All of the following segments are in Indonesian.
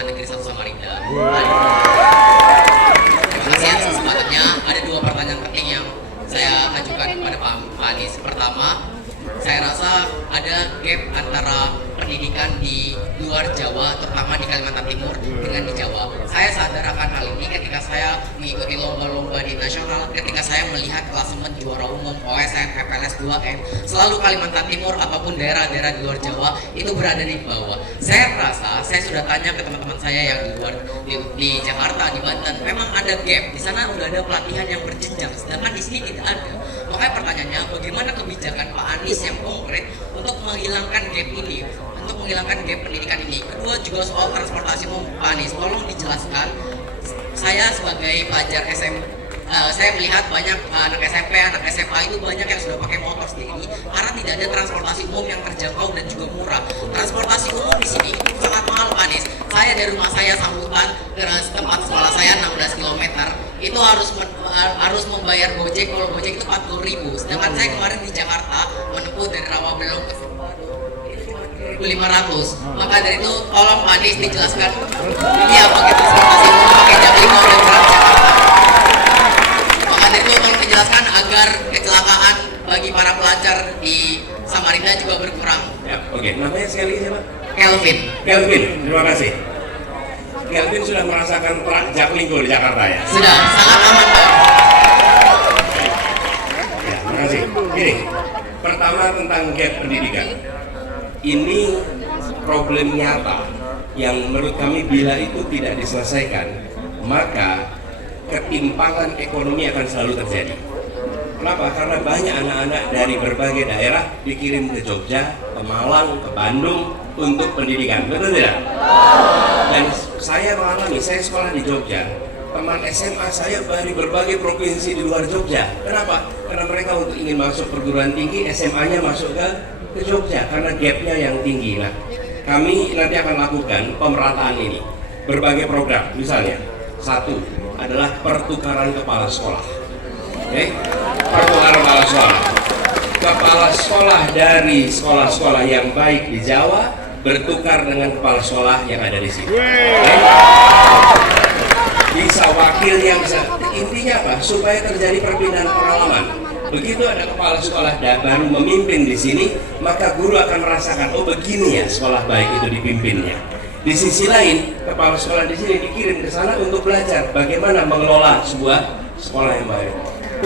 SMA Negeri 1 Samarinda. Terima kasih atas kesempatannya. Ada dua pertanyaan penting yang saya ajukan kepada Pak Anies. Pertama, saya rasa ada gap antara pendidikan di luar Jawa, terutama di Kalimantan Timur, dengan di Jawa. Saya sadar akan hal ini ketika saya mengikuti lomba-lomba di nasional, ketika saya melihat klasemen juara umum OSN, FLS 2M, selalu Kalimantan Timur ataupun daerah-daerah di luar Jawa itu berada di bawah. Saya rasa, saya sudah tanya ke teman-teman saya yang di luar, di Jakarta, di Banten, memang ada gap. Di sana udah ada pelatihan yang berjenjang, sedangkan di sini tidak ada. Makanya pertanyaannya, bagaimana kebijakan Pak Anies yang konkret untuk menghilangkan gap ini, untuk menghilangkan gap pendidikan ini? Kedua juga soal transportasi umum, Pak Anies, tolong dijelaskan. Saya sebagai pelajar saya melihat banyak anak SMP, anak SMA itu banyak yang sudah pakai motor sendiri karena tidak ada transportasi umum yang terjangkau dan juga murah. Transportasi umum di sini itu sangat mahal, Pak Anies. Saya dari rumah saya Sambutan ke tempat sekolah saya 16 km itu harus membayar Gojek. Kalau Gojek itu 40.000. Sedangkan saya kemarin di Jakarta menempuh dari Rawabelong ke 1.500. Maka dari itu tolong Pak Anies dijelaskan ini apa transportasi umum pakai Jaklingko dan Transjakarta. Maka dari itu tolong dijelaskan agar kecelakaan bagi para pelajar di Samarinda juga berkurang. Ya, oke. Namanya sekali siapa? Kelvin. Kelvin, terima kasih. Kelvin sudah merasakan Jaklingko di Jakarta ya? Sudah, sangat aman, Pak. Ya, terima kasih. Gini, pertama tentang gap pendidikan. Ini problem nyata yang menurut kami bila itu tidak diselesaikan, maka ketimpangan ekonomi akan selalu terjadi. Kenapa? Karena banyak anak-anak dari berbagai daerah dikirim ke Jogja, ke Malang, ke Bandung untuk pendidikan. Betul tidak? Dan saya mengalami, saya sekolah di Jogja, teman SMA saya dari berbagai provinsi di luar Jogja. Kenapa? Karena mereka untuk ingin masuk perguruan tinggi, SMA-nya masuk ke Jogja karena gap-nya yang tinggi. Nah, kami nanti akan lakukan pemerataan ini, berbagai program. Misalnya, satu adalah pertukaran kepala sekolah. Oke? Pertukaran kepala sekolah. Kepala sekolah dari sekolah-sekolah yang baik di Jawa bertukar dengan kepala sekolah yang ada di sini. Okay? Bisa wakilnya, bisa. Intinya apa? Supaya terjadi perpindahan pengalaman. Begitu ada kepala sekolah baru memimpin di sini, maka guru akan merasakan, oh begini ya sekolah baik itu dipimpinnya. Di sisi lain, kepala sekolah di sini dikirim ke sana untuk belajar bagaimana mengelola sebuah sekolah yang baik.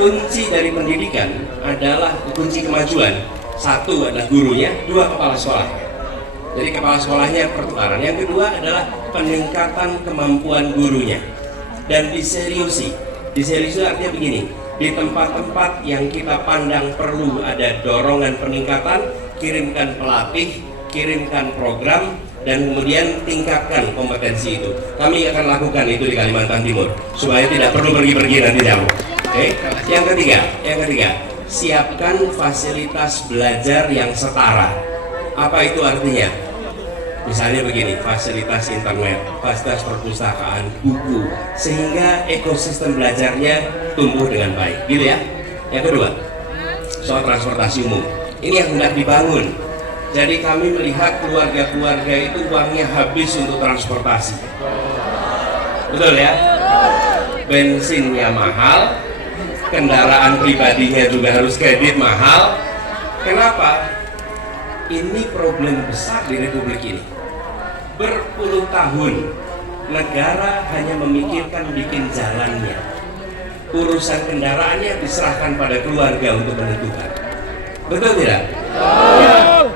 Kunci dari pendidikan adalah kunci kemajuan. Satu adalah gurunya, dua kepala sekolah. Jadi kepala sekolahnya pertukaran. Yang kedua adalah peningkatan kemampuan gurunya dan diseriusi. Diseriusi artinya begini. Di tempat-tempat yang kita pandang perlu ada dorongan peningkatan, kirimkan pelatih, kirimkan program, dan kemudian tingkatkan kompetensi itu. Kami akan lakukan itu di Kalimantan Timur supaya tidak perlu pergi-pergi nanti jauh. Oke. Yang ketiga, siapkan fasilitas belajar yang setara. Apa itu artinya? Misalnya begini, fasilitas internet, fasilitas perpustakaan, buku, sehingga ekosistem belajarnya tumbuh dengan baik, gitu ya. Yang kedua, soal transportasi umum. Ini yang hendak dibangun. Jadi kami melihat keluarga-keluarga itu uangnya habis untuk transportasi. Betul ya? Bensinnya mahal, kendaraan pribadinya juga harus kredit mahal. Kenapa? Ini problem besar di Republik ini. Berpuluh tahun negara hanya memikirkan bikin jalannya. Urusan kendaraannya diserahkan pada keluarga untuk menentukan. Betul tidak?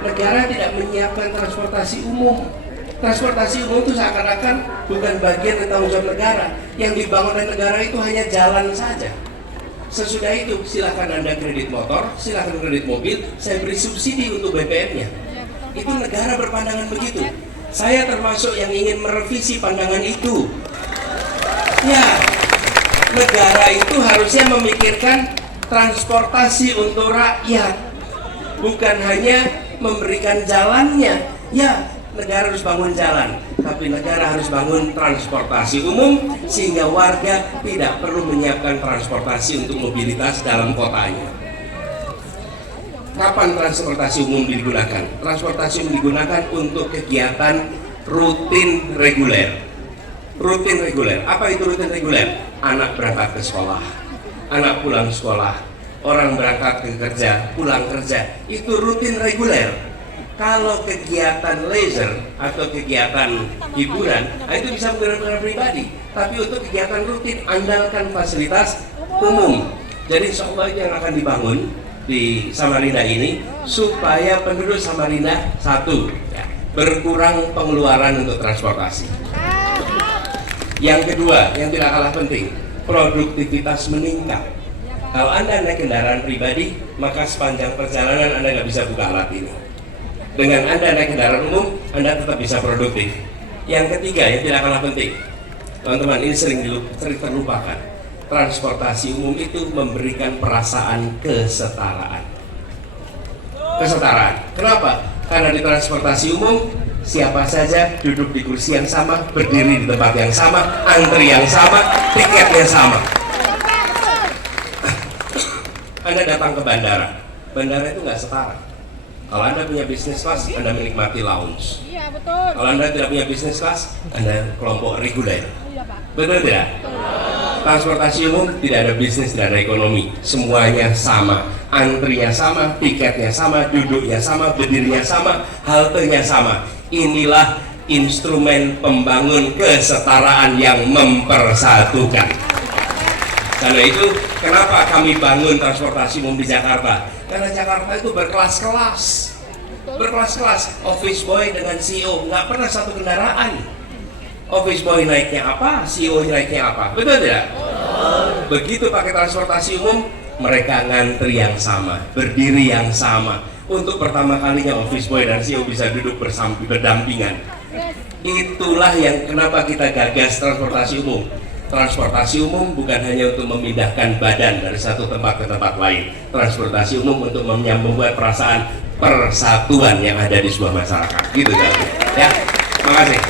Negara tidak menyiapkan transportasi umum. Transportasi umum itu seakan-akan bukan bagian dari tanggung jawab negara. Yang dibangun oleh negara itu hanya jalan saja. Sesudah itu silakan Anda kredit motor, silakan kredit mobil, saya beri subsidi untuk BBM-nya. Itu negara berpandangan begitu. Saya termasuk yang ingin merevisi pandangan itu. Ya, negara itu harusnya memikirkan transportasi untuk rakyat, bukan hanya memberikan jalannya. Ya, negara harus bangun jalan, tapi negara harus bangun transportasi umum sehingga warga tidak perlu menyiapkan transportasi untuk mobilitas dalam kotanya. Kapan transportasi umum digunakan? Transportasi umum digunakan untuk kegiatan rutin reguler. rutin reguler. Apa itu rutin reguler? Anak berangkat ke sekolah, anak pulang sekolah, orang berangkat ke kerja, pulang kerja, itu rutin reguler. Kalau kegiatan leisure atau kegiatan hiburan, itu bisa menggunakan pribadi. Tapi untuk kegiatan rutin, andalkan fasilitas umum. Jadi insya Allah yang akan dibangun di Samarinda ini supaya penduduk Samarinda satu, ya, berkurang pengeluaran untuk transportasi. Yang kedua, yang tidak kalah penting, produktivitas meningkat. Kalau Anda naik kendaraan pribadi, maka sepanjang perjalanan Anda nggak bisa buka alat ini. Dengan Anda naik kendaraan umum, Anda tetap bisa produktif. Yang ketiga, yang tidak kalah penting, teman-teman, ini sering terlupakan. Transportasi umum itu memberikan perasaan kesetaraan. Kesetaraan. Kenapa? Karena di transportasi umum, siapa saja duduk di kursi yang sama, berdiri di tempat yang sama, antri yang sama, tiketnya sama. Anda datang ke bandara, bandara itu nggak setara. Kalau Anda punya bisnis kelas, Anda menikmati lounge. Iya, betul. Kalau Anda tidak punya bisnis kelas, Anda kelompok reguler. Iya, Pak. Betul tidak? Transportasi umum tidak ada bisnis, tidak ada ekonomi. Semuanya sama, antrinya sama, tiketnya sama, duduknya sama, berdirinya sama, haltenya sama. Inilah instrumen pembangun kesetaraan yang mempersatukan. Karena itu, kenapa kami bangun transportasi umum di Jakarta? Karena Jakarta itu berkelas-kelas. Berkelas-kelas. Office boy dengan CEO nggak pernah satu kendaraan. Office boy naiknya apa, CEO naiknya apa. Betul tidak? Begitu pakai transportasi umum, mereka ngantri yang sama, berdiri yang sama. Untuk pertama kalinya office boy dan CEO bisa duduk berdampingan. Itulah yang kenapa kita gagas transportasi umum. Transportasi umum bukan hanya untuk memindahkan badan dari satu tempat ke tempat lain. Transportasi umum untuk membuat perasaan persatuan yang ada di sebuah masyarakat. Gitu kan? Ya, makasih.